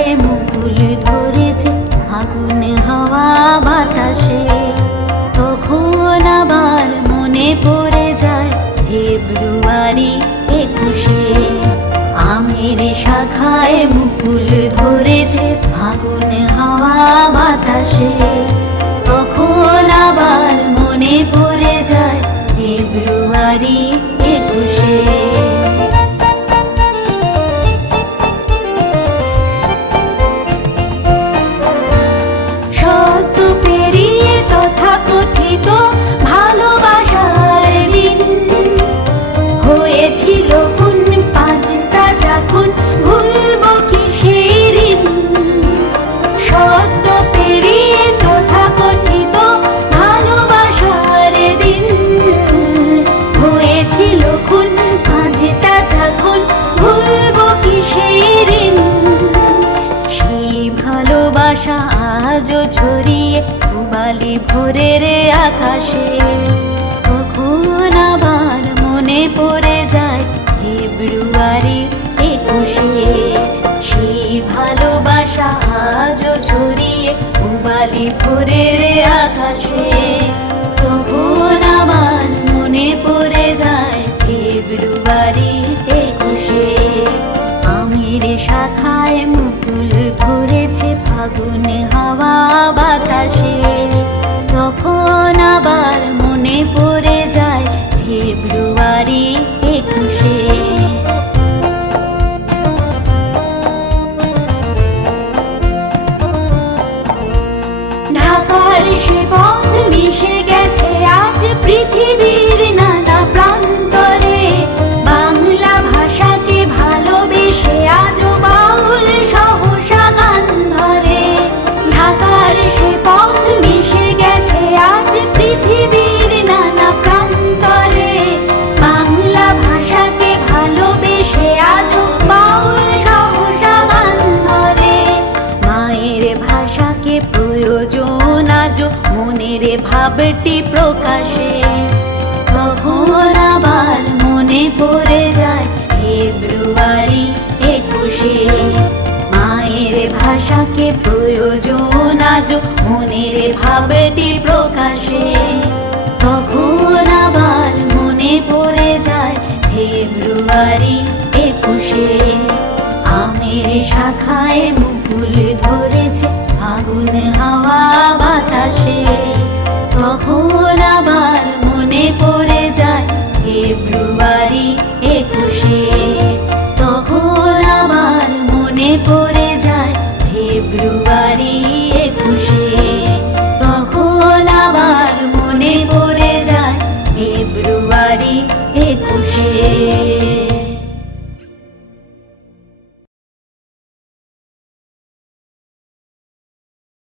শাখায় মুকুল ধরেছে ফাগুন হাওয়া বাতাসে। তখন আবার মনে পড়ে যায় ফেব্রুয়ারি 21-এ। আমের শাখায় মুকুল ধরেছে ফাগুন হাওয়া বাতাসে। তখন আবার মনে পড়ে যায় ফেব্রুয়ারি 21-এ। শত পেরিয়ে তথাকথিত ভালোবাসার দিন হয়েছিল কোন পাঁচটা যখন ভুলব কি সেই দিন। শত পেরিয়ে তথাকথিত ভালোবাসার দিন হয়েছিল কোন পাঁচটা যখন ভুলব কি সেই দিন। সেই ভালোবাসা আজও ছড়িয়ে পূবালি ভোরের আকাশে। তখন আবার মনে পড়ে যায় ফেব্রুয়ারি 21-এ। সেই ভালোবাসা আজও ছড়িয়ে পূবালি ভোরের আকাশে। তখন আবার মনে পড়ে যায় ফেব্রুয়ারি 21-এ। আমের শাখায় মুকুল ধরেছে ফাগুন হাওয়া বাতাসে। তখন আবার মনে পড়ে যায় ফেব্রুয়ারি 21-এ। ঢাকার সে বন্ধ মিশে গেছে আজ পৃথিবীর নানা প্রান্তরে। বাংলা ভাষাকে ভালোবেসে আজও বাউল সহসা গান ধরে। ঢাকার সে পথ মিশে গেছে আজ পৃথিবীর নানা প্রান্তরে। বাংলা ভাষাকে ভালোবেসে আজও বাউল সহসা গান ধরে। মায়ের ভাষাকে প্রয়োজন আজও মনের ভাবটি প্রকাশে। তখন আবার মনে পড়ে যায় ফেব্রুয়ারি 21-এ। মায়ের ভাষাকে প্রয়োজন আজও মনের ভাবটি প্রকাশে। তখন আবার মনে পড়ে যায় ফেব্রুয়ারি 21-এ। আমের শাখায় মুকুল ধরেছে ফাগুন হাওয়া বাতাসে। তখন আবার